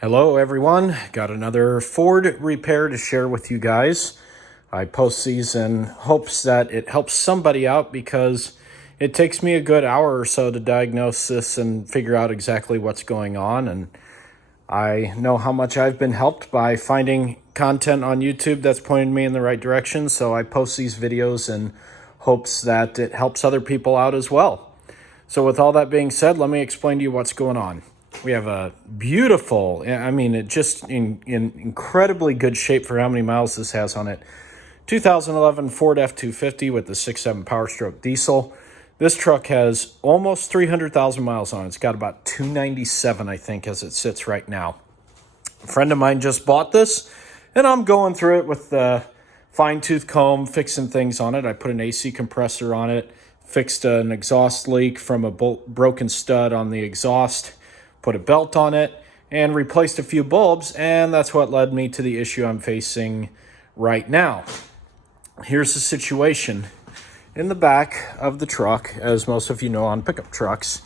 Hello everyone, got another Ford repair to share with you guys. I post these in hopes that it helps somebody out because it takes me a good hour or so to diagnose this and figure out exactly what's going on. And I know how much I've been helped by finding content on YouTube that's pointed me in the right direction. So I post these videos in hopes that it helps other people out as well. So with all that being said, let me explain to you what's going on. We have a beautiful, it just in incredibly good shape for how many miles this has on it. 2011 Ford F-250 with the 6.7 Power Stroke diesel. This truck has almost 300,000 miles on it. It's got about 297, I think, as it sits right now. A friend of mine just bought this, and I'm going through it with the fine-tooth comb, fixing things on it. I put an AC compressor on it, fixed an exhaust leak from a broken stud on the exhaust, put a belt on it, and replaced a few bulbs, and that's what led me to the issue I'm facing right now. Here's the situation. In the back of the truck, as most of you know on pickup trucks,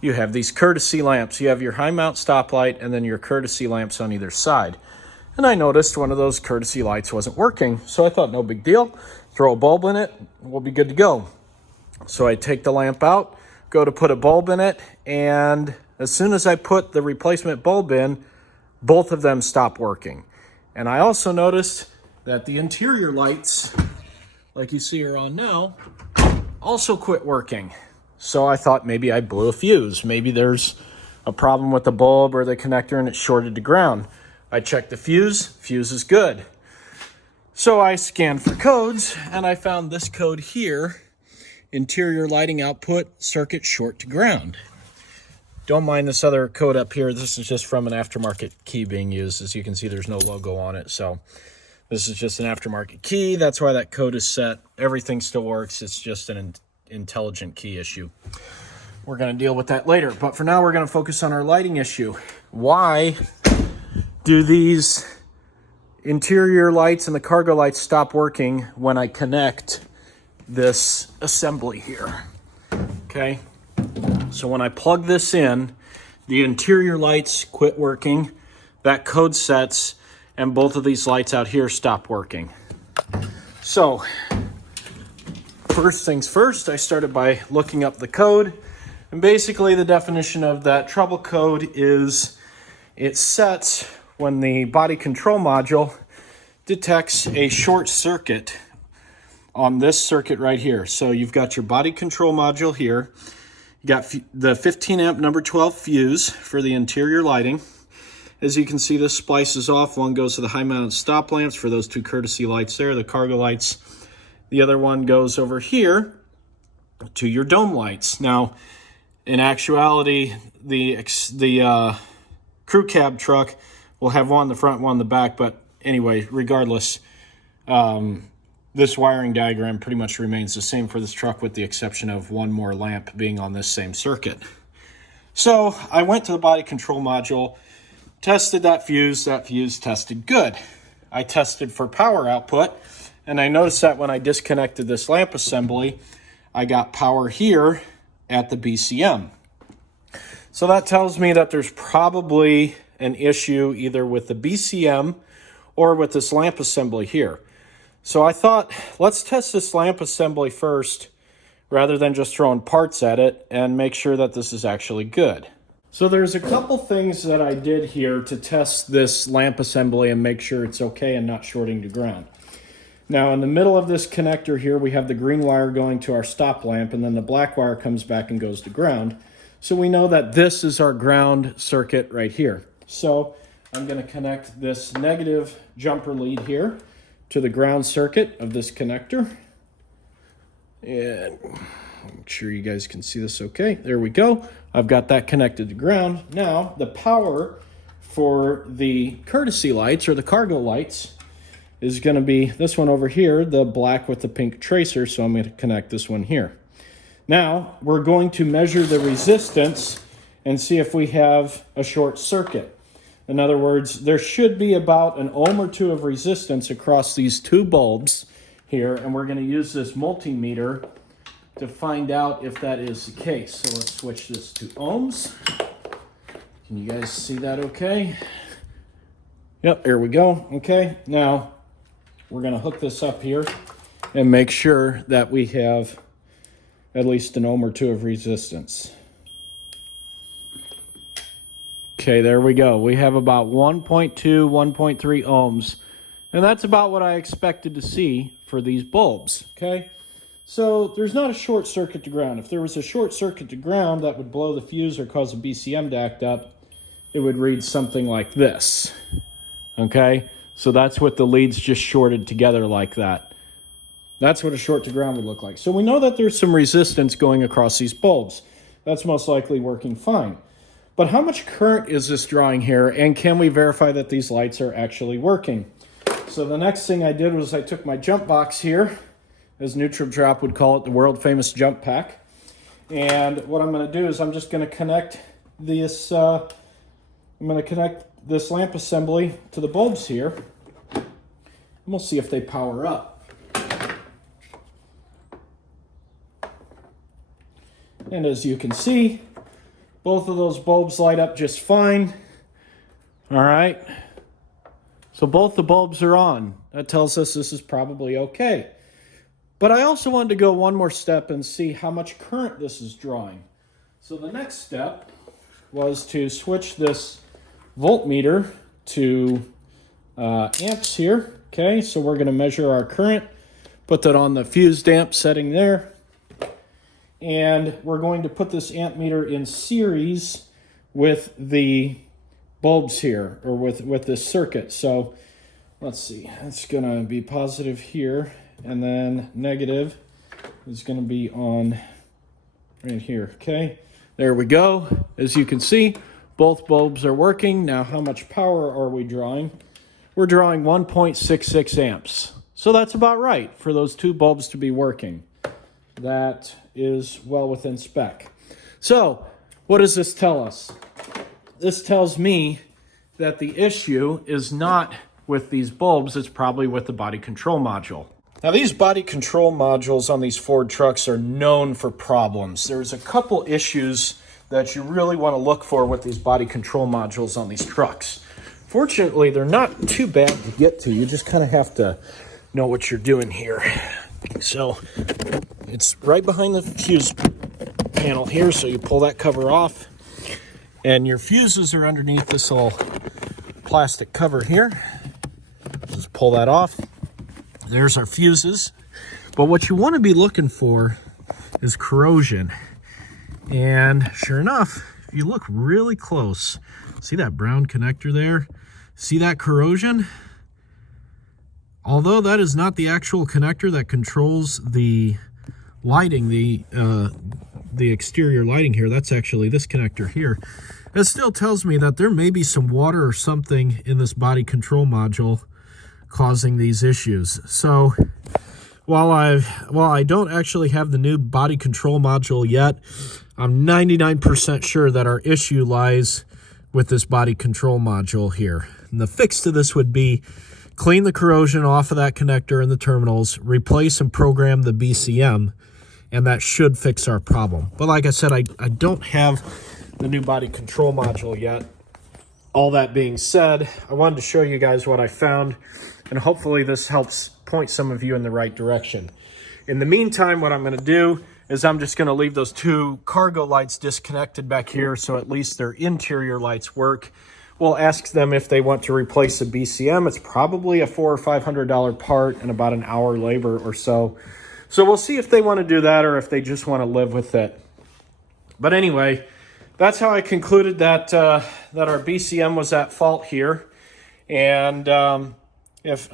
you have these courtesy lamps. You have your high mount stoplight and then your courtesy lamps on either side. And I noticed one of those courtesy lights wasn't working, so I thought no big deal. Throw a bulb in it, we'll be good to go. So I take the lamp out, go to put a bulb in it, and as soon as I put the replacement bulb in, both of them stop working. And I also noticed that the interior lights, like you see here on now, also quit working. So I thought maybe I blew a fuse. Maybe there's a problem with the bulb or the connector and it's shorted to ground. I checked the fuse is good. So I scanned for codes and I found this code here, interior lighting output, circuit short to ground. Don't mind this other code up here. This is just from an aftermarket key being used. As you can see, there's no logo on it. So this is just an aftermarket key. That's why that code is set. Everything still works. It's just an intelligent key issue. We're going to deal with that later. But for now, we're going to focus on our lighting issue. Why do these interior lights and the cargo lights stop working when I connect this assembly here? Okay. So when I plug this in, the interior lights quit working, that code sets, and both of these lights out here stop working. So first things first, I started by looking up the code. And basically the definition of that trouble code is it sets when the body control module detects a short circuit on this circuit right here. So you've got your body control module here. You got the 15 amp number 12 fuse for the interior lighting. As you can see, this splices off. One goes to the high mount stop lamps for those two courtesy lights there, the cargo lights. The other one goes over here to your dome lights. Now, in actuality, the crew cab truck will have one in the front, one in the back. But anyway, regardless, this wiring diagram pretty much remains the same for this truck with the exception of one more lamp being on this same circuit. So I went to the body control module, tested that fuse tested good. I tested for power output, and I noticed that when I disconnected this lamp assembly, I got power here at the BCM. So that tells me that there's probably an issue either with the BCM or with this lamp assembly here. So I thought, let's test this lamp assembly first rather than just throwing parts at it and make sure that this is actually good. So there's a couple things that I did here to test this lamp assembly and make sure it's okay and not shorting to ground. Now in the middle of this connector here, we have the green wire going to our stop lamp, and then the black wire comes back and goes to ground. So we know that this is our ground circuit right here. So I'm going to connect this negative jumper lead here to the ground circuit of this connector. And make sure you guys can see this okay. There we go. I've got that connected to ground. Now, the power for the courtesy lights or the cargo lights is going to be this one over here, the black with the pink tracer. So I'm going to connect this one here. Now, we're going to measure the resistance and see if we have a short circuit. In other words, there should be about an ohm or two of resistance across these two bulbs here, and we're going to use this multimeter to find out if that is the case. So let's switch this to ohms. Can you guys see that okay? Yep, here we go. Okay, now we're going to hook this up here and make sure that we have at least an ohm or two of resistance. Okay, there we go. We have about 1.2, 1.3 ohms. And that's about what I expected to see for these bulbs, okay? So there's not a short circuit to ground. If there was a short circuit to ground that would blow the fuse or cause a BCM to act up, it would read something like this, okay? So that's what the leads just shorted together like that. That's what a short to ground would look like. So we know that there's some resistance going across these bulbs. That's most likely working fine. But how much current is this drawing here, and can we verify that these lights are actually working? So the next thing I did was I took my jump box here, as Neutral Drop would call it, the world famous jump pack. And what I'm going to do is I'm just going to connect this, lamp assembly to the bulbs here. And we'll see if they power up. And as you can see, both of those bulbs light up just fine. All right. So both the bulbs are on. That tells us this is probably okay. But I also wanted to go one more step and see how much current this is drawing. So the next step was to switch this voltmeter to amps here. Okay, so we're going to measure our current, put that on the fused amp setting there. And we're going to put this amp meter in series with the bulbs here, or with this circuit. So let's see, it's going to be positive here, and then negative is going to be on right here. Okay, there we go. As you can see, both bulbs are working. Now, how much power are we drawing? We're drawing 1.66 amps. So that's about right for those two bulbs to be working. That is well within spec. So what does this tell us? This tells me that the issue is not with these bulbs, it's probably with the body control module. Now, these body control modules on these Ford trucks are known for problems. There's a couple issues that you really want to look for with these body control modules on these trucks. Fortunately, they're not too bad to get to. You just kind of have to know what you're doing here. So it's right behind the fuse panel here, so you pull that cover off, and your fuses are underneath this little plastic cover here. Just pull that off. There's our fuses. But what you want to be looking for is corrosion. And sure enough, if you look really close, see that brown connector there? See that corrosion? Although that is not the actual connector that controls the lighting, the exterior lighting here, that's actually this connector here. It still tells me that there may be some water or something in this body control module causing these issues. So while I don't actually have the new body control module yet, I'm 99% sure that our issue lies with this body control module here. And the fix to this would be clean the corrosion off of that connector in the terminals, replace and program the BCM, and that should fix our problem. But like I said, I don't have the new body control module yet. All that being said, I wanted to show you guys what I found, and hopefully this helps point some of you in the right direction. In the meantime, what I'm going to do is I'm just going to leave those two cargo lights disconnected back here so at least their interior lights work. We'll ask them if they want to replace the BCM. It's probably a $400 or $500 part and about an hour labor or so. So we'll see if they want to do that or if they just want to live with it. But anyway, that's how I concluded that our BCM was at fault here. And if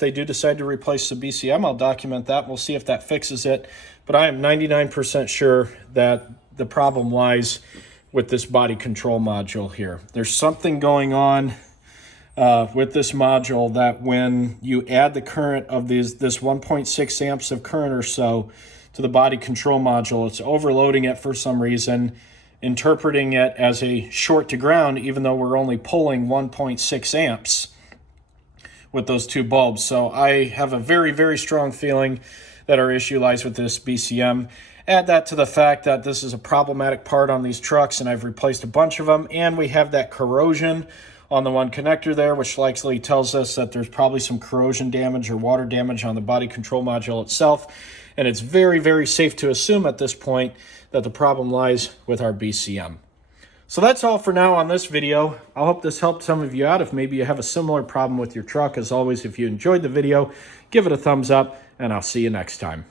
they do decide to replace the BCM, I'll document that. We'll see if that fixes it. But I am 99% sure that the problem lies with this body control module here. There's something going on with this module that when you add the current of this 1.6 amps of current or so to the body control module, it's overloading it for some reason, interpreting it as a short to ground, even though we're only pulling 1.6 amps with those two bulbs. So I have a very, very strong feeling that our issue lies with this BCM. Add that to the fact that this is a problematic part on these trucks, and I've replaced a bunch of them, and we have that corrosion on the one connector there, which likely tells us that there's probably some corrosion damage or water damage on the body control module itself. And it's very, very safe to assume at this point that the problem lies with our BCM. So that's all for now on this video. I hope this helped some of you out if maybe you have a similar problem with your truck. As always, if you enjoyed the video, give it a thumbs up, and I'll see you next time.